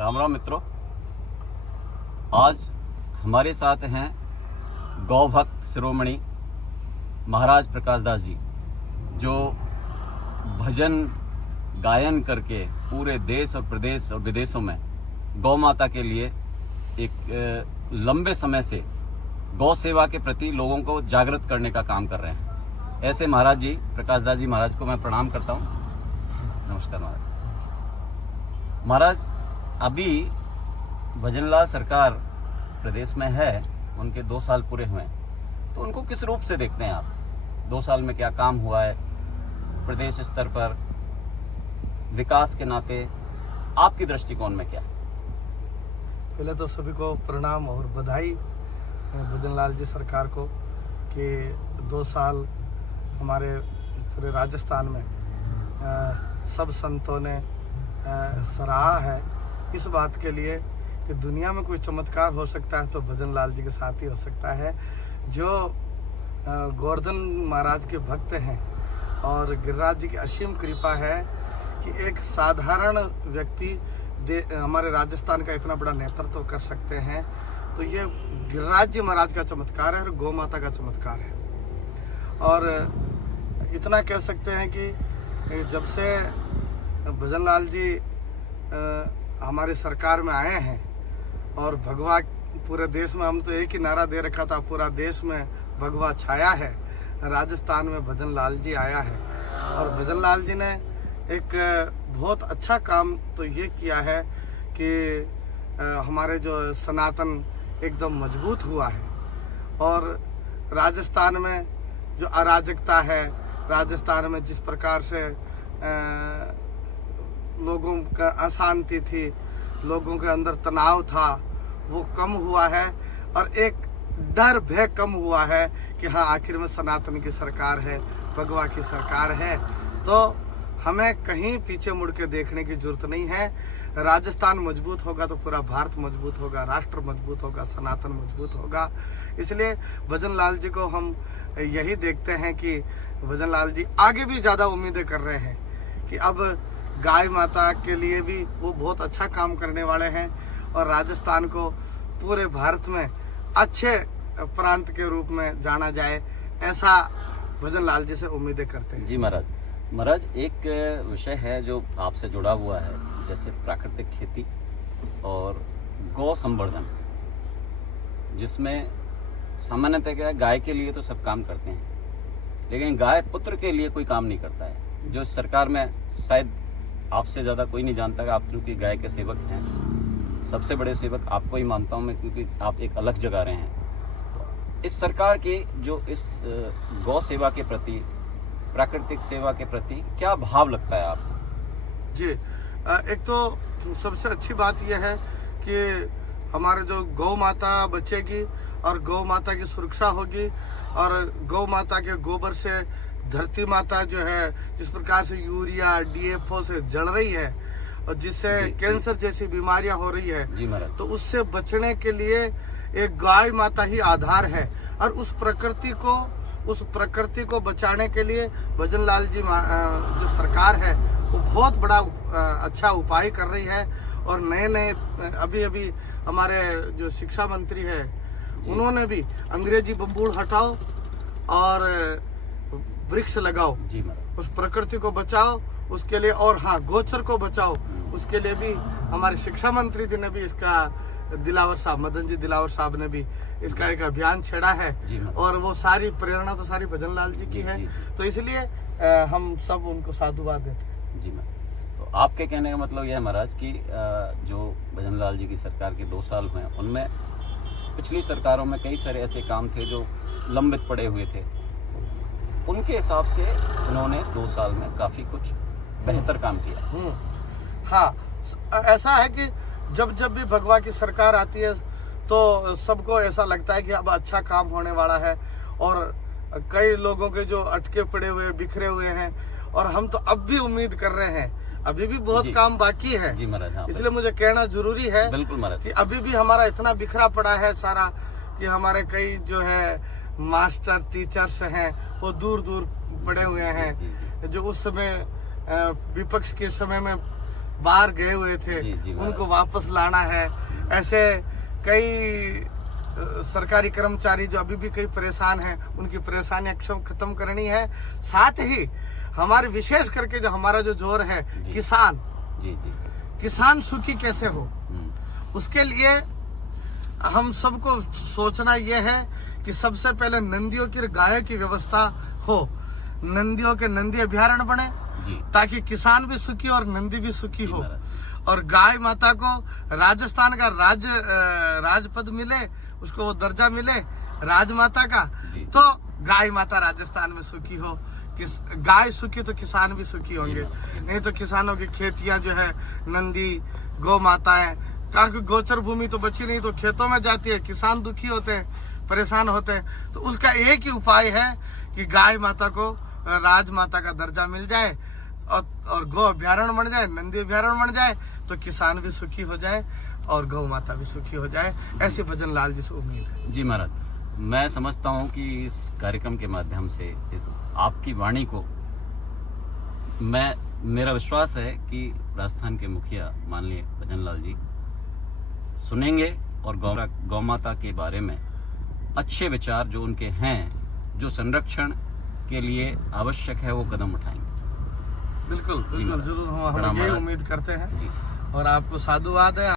राम राम मित्रों, आज हमारे साथ हैं गौ भक्त शिरोमणि महाराज प्रकाश दास जी, जो भजन गायन करके पूरे देश और प्रदेश और विदेशों में गौ माता के लिए एक लंबे समय से गौ सेवा के प्रति लोगों को जागृत करने का काम कर रहे हैं। ऐसे महाराज जी, प्रकाश दास जी महाराज को मैं प्रणाम करता हूँ। नमस्कार महाराज। महाराज, अभी भजनलाल सरकार प्रदेश में है, उनके 2 साल पूरे हुए हैं, तो उनको किस रूप से देखते हैं आप? 2 साल में क्या काम हुआ है प्रदेश स्तर पर, विकास के नाते आपकी दृष्टिकोण में क्या? पहले तो सभी को प्रणाम और बधाई भजनलाल जी सरकार को कि 2 साल हमारे पूरे राजस्थान में सब संतों ने सराहा है इस बात के लिए कि दुनिया में कोई चमत्कार हो सकता है तो भजनलाल जी के साथ ही हो सकता है, जो गोवर्धन महाराज के भक्त हैं और गिरिराज जी की असीम कृपा है कि एक साधारण व्यक्ति हमारे राजस्थान का इतना बड़ा नेतृत्व कर सकते हैं। तो ये गिरिराज जी महाराज का चमत्कार है और गौ माता का चमत्कार है। और इतना कह सकते हैं कि जब से भजनलाल जी हमारी सरकार में आए हैं और भगवा पूरे देश में, हम तो एक ही नारा दे रखा था, पूरा देश में भगवा छाया है, राजस्थान में भजनलाल जी आया है। और भजनलाल जी ने एक बहुत अच्छा काम तो ये किया है कि हमारे जो सनातन एकदम मजबूत हुआ है। और राजस्थान में जो अराजकता है, राजस्थान में जिस प्रकार से लोगों का अशांति थी, लोगों के अंदर तनाव था, वो कम हुआ है। और एक डर भय कम हुआ है कि हाँ, आखिर में सनातन की सरकार है, भगवा की सरकार है, तो हमें कहीं पीछे मुड़ के देखने की जरूरत नहीं है। राजस्थान मजबूत होगा तो पूरा भारत मजबूत होगा, राष्ट्र मजबूत होगा, सनातन मजबूत होगा। इसलिए भजनलाल जी को हम यही देखते हैं कि भजनलाल जी आगे भी ज़्यादा उम्मीदें कर रहे हैं कि अब गाय माता के लिए भी वो बहुत अच्छा काम करने वाले हैं और राजस्थान को पूरे भारत में अच्छे प्रांत के रूप में जाना जाए, ऐसा भजनलाल जी से उम्मीदें करते हैं। जी महाराज, एक विषय है जो आपसे जुड़ा हुआ है, जैसे प्राकृतिक खेती और गौ संवर्धन, जिसमें सामान्यतः क्या है, गाय के लिए तो सब काम करते हैं, लेकिन गाय पुत्र के लिए कोई काम नहीं करता है। जो सरकार में शायद आपसे ज़्यादा कोई नहीं जानता कि आप क्योंकि गाय के सेवक हैं, सबसे बड़े सेवक आपको ही मानता हूँ मैं, क्योंकि आप एक अलग जगह रहे हैं। इस सरकार की जो इस गौ सेवा के प्रति, प्राकृतिक सेवा के प्रति क्या भाव लगता है आपको? जी, एक तो सबसे अच्छी बात यह है कि हमारे जो गौ माता बचेगी और गौ माता की सुरक्षा होगी, और गौ माता के गोबर से धरती माता जो है, जिस प्रकार से यूरिया DFO से जल रही है और जिससे कैंसर जैसी बीमारियां हो रही है, जी महाराज, तो उससे बचने के लिए एक गाय माता ही आधार है। और उस प्रकृति को बचाने के लिए भजनलाल जी जो सरकार है वो बहुत बड़ा अच्छा उपाय कर रही है। और नए अभी हमारे जो शिक्षा मंत्री है, उन्होंने भी अंग्रेजी बम्बूल हटाओ और वृक्ष लगाओ, जी महाराज, उस प्रकृति को बचाओ उसके लिए। और हाँ, गोचर को बचाओ उसके लिए भी हमारे शिक्षा मंत्री जी ने भी इसका, दिलावर साहब, मदन जी दिलावर साहब ने भी इसका एक अभियान छेड़ा है। और वो सारी प्रेरणा तो सारी भजनलाल जी की है। तो इसलिए हम सब उनको साधुवाद देते हैं। जी मैम, तो आपके कहने का मतलब यह है महाराज कि जो भजनलाल जी की सरकार के 2 साल हुए, उनमें पिछली सरकारों में कई सारे ऐसे काम थे जो लंबित पड़े हुए थे, उनके हिसाब से उन्होंने 2 साल में काफी कुछ बेहतर काम किया। हाँ, ऐसा है कि जब भी भगवा की सरकार आती है तो सबको ऐसा लगता है कि अब अच्छा काम होने वाला है। और कई लोगों के जो अटके पड़े हुए, बिखरे हुए हैं, और हम तो अब भी उम्मीद कर रहे हैं, अभी भी बहुत काम बाकी है। जी महाराज, हाँ, इसलिए मुझे कहना जरूरी है, बिल्कुल महाराज, कि अभी भी हमारा इतना बिखरा पड़ा है सारा, कि हमारे कई जो है मास्टर टीचर्स हैं वो दूर दूर पड़े हुए हैं, जो उस समय विपक्ष के समय में बाहर गए हुए थे जी, उनको वापस लाना है। ऐसे कई सरकारी कर्मचारी जो अभी भी कई परेशान हैं, उनकी परेशानियां खत्म करनी है। साथ ही हमारे विशेष करके जो हमारा जो जोर है किसान, जी जी, किसान सुखी कैसे हो, उसके लिए हम सबको सोचना यह है कि सबसे पहले नंदियों की गायों की व्यवस्था हो, नंदियों के नंदी अभ्यारण्य बने जी, ताकि किसान भी सुखी और नंदी भी सुखी जी हो, महाराज। और गाय माता को राजस्थान का राजपद मिले, उसको वो दर्जा मिले राजमाता का, जी। तो गाय माता राजस्थान में सुखी हो। गाय सुखी तो किसान भी सुखी होंगे, नहीं तो किसानों की खेतियां जो है नंदी गौ माताएं, क्योंकि गोचर भूमि तो बची नहीं तो खेतों में जाती है, किसान दुखी होते हैं, परेशान होते हैं। तो उसका एक ही उपाय है कि गाय माता को राजमाता का दर्जा मिल जाए और गौ अभ्यारण्य बन जाए, नंदी अभ्यारण्य बन जाए, तो किसान भी सुखी हो जाए और गौ माता भी सुखी हो जाए। ऐसी भजन लाल जी से उम्मीद है। जी महाराज, मैं समझता हूँ कि इस कार्यक्रम के माध्यम से इस आपकी वाणी को मेरा विश्वास है कि राजस्थान के मुखिया माननीय भजन लाल जी सुनेंगे और गौ माता के बारे में अच्छे विचार जो उनके हैं, जो संरक्षण के लिए आवश्यक है, वो कदम उठाएंगे। बिल्कुल बिल्कुल, जरूर हम यही उम्मीद करते हैं। जी। और आपको साधुवाद है।